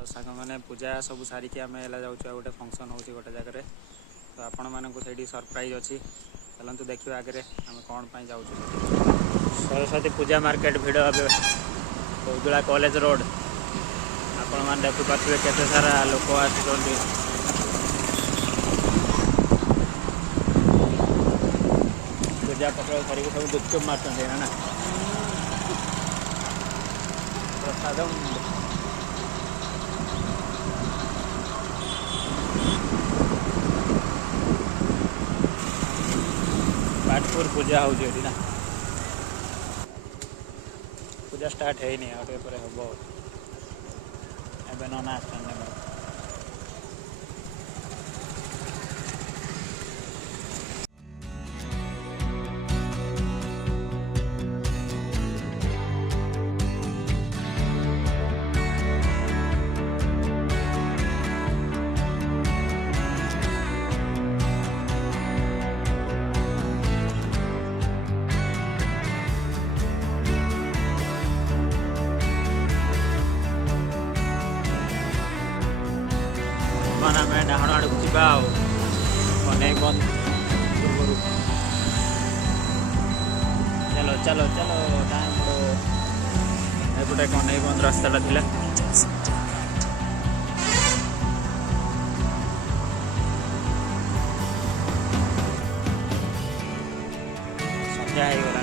तो सांग मैंने पूजा सब सारिकी आम जाऊँ गोटे फंक्शन हो गोटे जगह तो आपण मानक से सरप्राइज अच्छी चलतु देखिए आगे आम कौन पर जाऊँ सरस्वती पूजा मार्केट भिड़ उज्जला कॉलेज रोड आपण मैंने देखिपे केते सारा लोक आसुँच पूजा पकड़ कर सब गुपचुप मार्च ना प्रसाद पाटपुर पूजा हो ना पूजा स्टार्ट है नहीं आगे पर हम एवं नना आस आम डाण आड़ को जाने बंद चलो चलो चलो एपटे कने बंद रास्ता था संध्या हो गला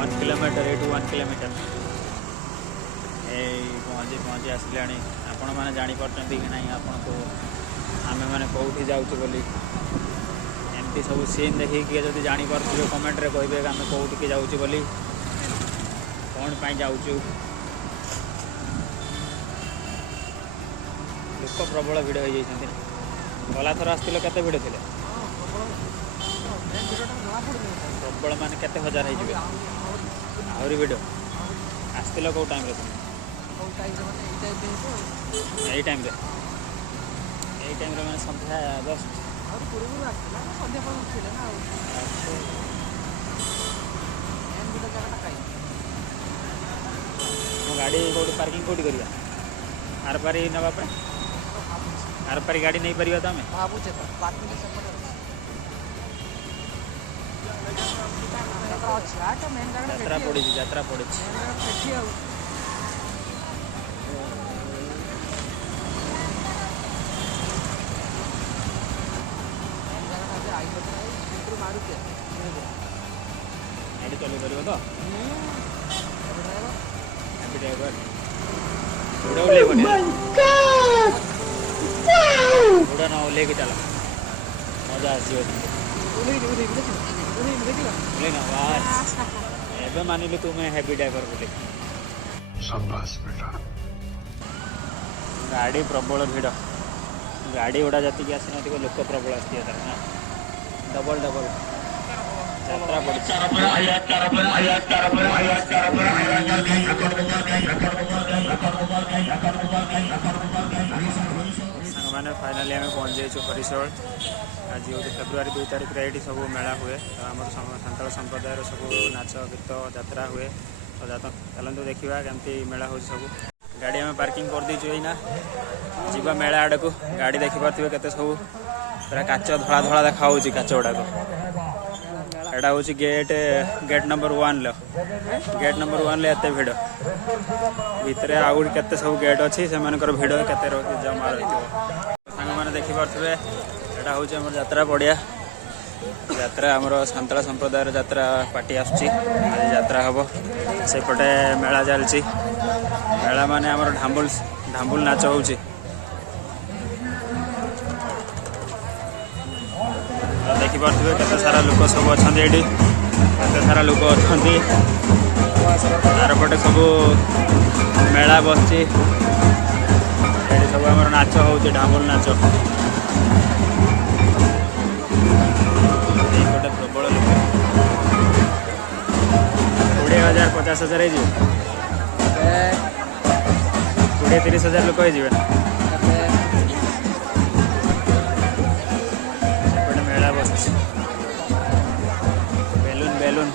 1 किलोमीटर एटू 1 किलोमीटर पहुँची आसला आपण मैंने जापर कि ना आपन को आम मैंने कौटी जाऊँ बोली एमती सब सीन देखिए जब जापर कमेंट रे कहे आम कौटी जाऊँ बोली कौन पाई जाऊँ लोक प्रबल भिड़ हो जाती गला थर आसो के भिड़ थे प्रबल मान के हजार हो आहरी भिड़ आसो कौ टाइम यही टाइम मैंने संध्या 10 गाड़ी कौट पार्किंग कौटी कर आर पारी नापी आर पारी गाड़ी नहीं पार तो यात्रा पड़ी गाड़ी चल पार तो बुढ़ा ना ओल्ले चल मजा आस मानिलु तुम्हें हेवी ड्राइवर बोले गाड़ी प्रबल भिड़ गाड़ी गुड़ा जी आसी ना लोक प्रबल आसती ना डबल डबल यात्रा पड़ी सांग मैंने फाइनाली आम पहुँच जाइए हरिशोल आज हूँ फेब्रुआरी 2 तारिख ये सब मेला हुए तो आम सांताल संप्रदायर सब नाच गीत यात्रा हुए तो चलतु देखा केमती मेला हो सब गाड़ी आम पार्किंग कर दीचु ना जीवा मेला आड़ को गाड़ी देखिपे के सब पूरा काच धड़ा धड़ा देखा काच गुड़ाक एटा हूँ गेट नंबर 1 गेट नंबर 1 एत भिड़ भितर आउ के सब गेट अच्छी से भिड़ के जमा रही सांग मैंने देखिपे एटा हूँ आम यात्रा पड़िया यात्रा आमर सांताल संप्रदायर यात्रा पार्टी आसुची आज यात्रा हम सेपटे मेला चलती मेला माने आमर ढाम्बुल नाच हो देखिपे केते सारा लोक सब अच्छा ये सारा लोक अच्छा तारपटे सब मेला बस सब आम नाच हो ढाम्बुल नाच गोटे प्रबल लोक 20,000 50,000 हो 20-30,000 लोक हो मेला बस बेलून बेलून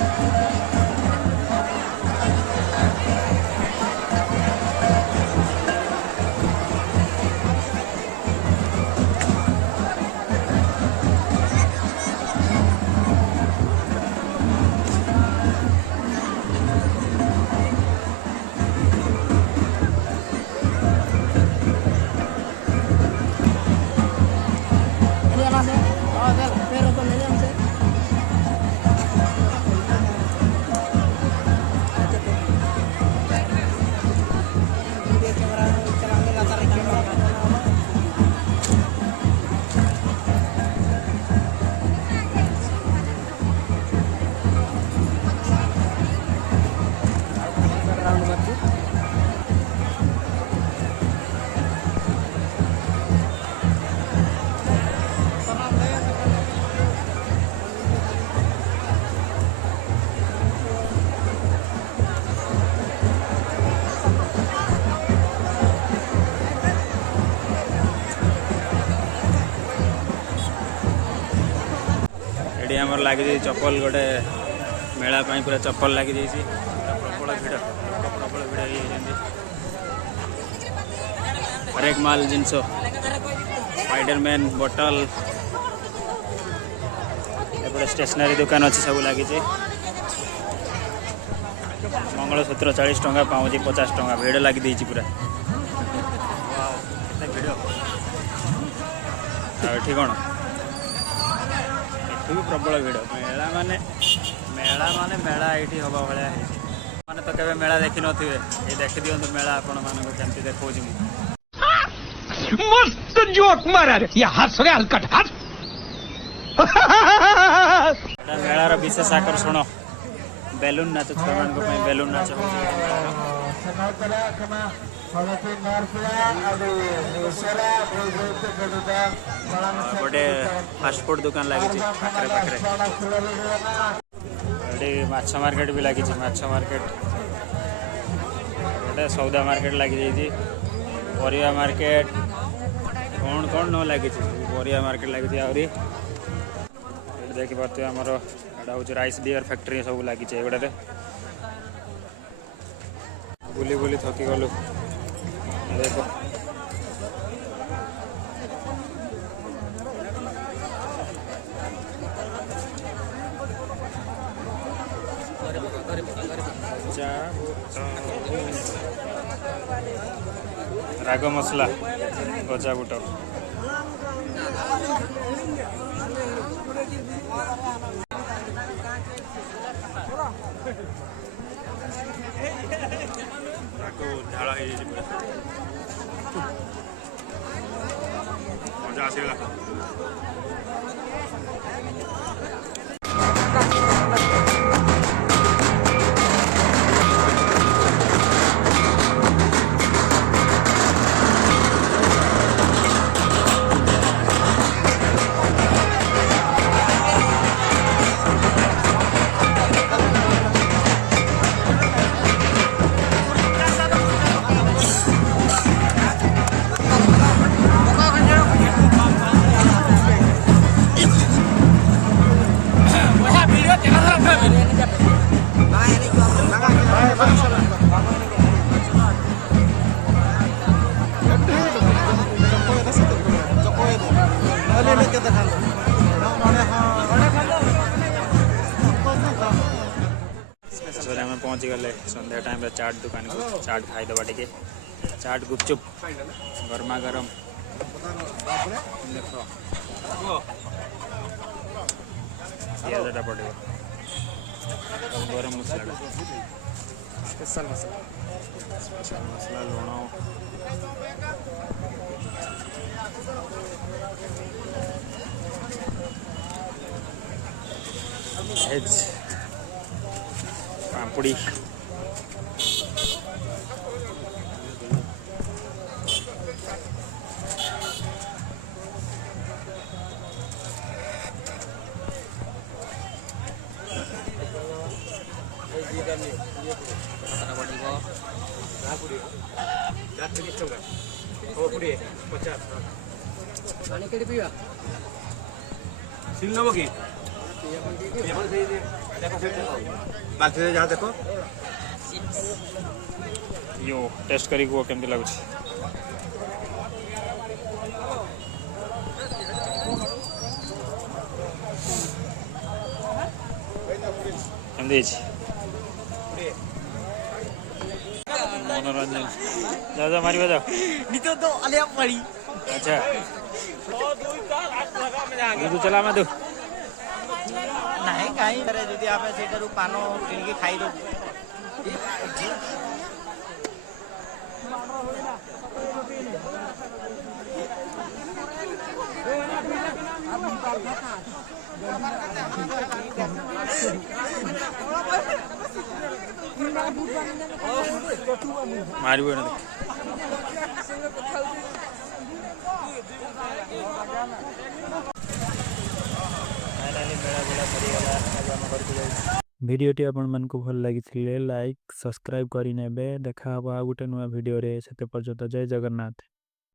आमर लगी चप्पल गोटे मेला पूरा चप्पल लगी प्रबल भिड़ प्रबल भिड़ हर एक माल जिनस स्पाइडरमैन बोतल एपटे स्टेशनरी दुकान अच्छी सब लगी मंगलसूत्र 40 टंका पाँच 50 टंका भिड़ लगी पूरा भिड़ ये कौन ये प्रबल भिड़ मेला माने मेला ये हवा भाया मैंने तो केवे मेला देखी थे ये देखी दिखाँ मेला आपण मानक केमती देखा मस्त जोक मारा रे या हस रे हलकट हस मेलार विशेष आकर्षण बेलून नाच छुआ मान बेलून नाच गोटे फास्टफुड दुकान लगी माछ मार्केट भी लगी माछ मार्केट गोटे सौदा मार्केट लगी परिया मार्केट कौन कौन न लगी परिया मार्केट लगी आहरी देखी पार्थे आमर एटा हूँ राइस बियर फैक्ट्री सब लगी एगुड़े बुली बुली थकी गलु देख राग मसला गजा बुट झाड़ मजा आसगला पहुँची गले संध्या टाइम चाट दुकान को चाट खाईदबा टे चाट गुपचुप गरमा गरम देख पियाजटा पड़े गरम मसला स्पेशल मसला लुण भेज पापड़ी जहाँ देखो यो टेस्ट करी को केमती लगुच मनोरंजन जा जा मारी बजाओ तो अलिया पड़ी अच्छा तू चला मैं तू नहीं कहीं करे जदि आप सेठारु पान किन के खाई दो मारिबो न भिडियोटी आपण मन को भल लगी लाइक सब्सक्राइब करी नेबे देखा हबा गोटे नुआ भिडियो रे सेते पर्यंत जय जगन्नाथ।